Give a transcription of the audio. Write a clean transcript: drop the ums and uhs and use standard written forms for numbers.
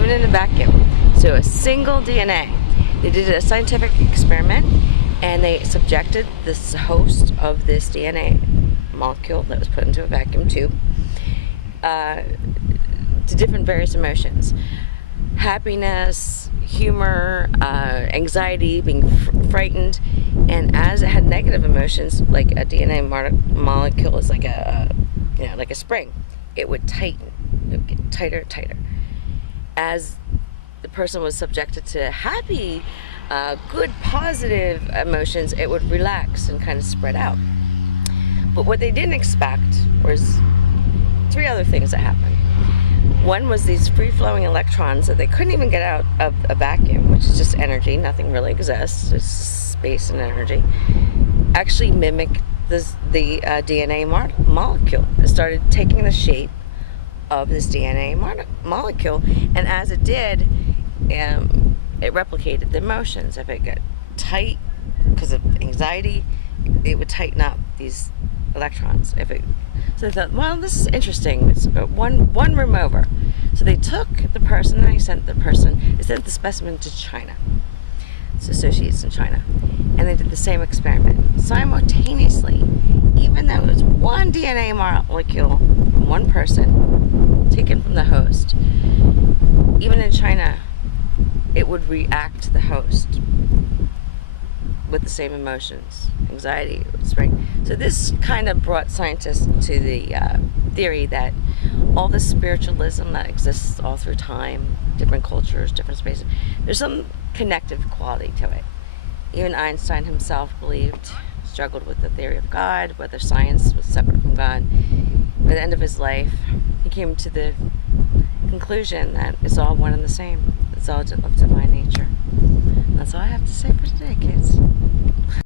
even in a vacuum. So a single DNA. They did a scientific experiment, and they subjected this host of this DNA molecule that was put into a vacuum tube to different various emotions. Happiness, humor, anxiety, being frightened, and as it had negative emotions, like a DNA molecule is like like a spring, it would tighten, it would get tighter and tighter. As the person was subjected to happy, good, positive emotions, it would relax and kind of spread out. But what they didn't expect was 3 other things that happened. One was these free-flowing electrons that they couldn't even get out of a vacuum, which is just energy, nothing really exists, it's space and energy, actually mimic the DNA molecule. It started taking the shape of this DNA molecule, and as it did, it replicated the emotions. If it got tight because of anxiety, it would tighten up these electrons. So they thought, well, this is interesting. It's one room over. So they took the person, and they sent the specimen to China. It's associates in China. And they did the same experiment. Simultaneously, even though it was one DNA molecule from one person taken from the host, even in China, it would react to the host with the same emotions, anxiety, spring. So this kind of brought scientists to the theory that all the spiritualism that exists all through time, different cultures, different spaces, there's some connective quality to it. Even Einstein himself struggled with the theory of God, whether science was separate from God. By the end of his life, he came to the conclusion that it's all one and the same. It's all of divine nature. And that's all I have to say for today, kids.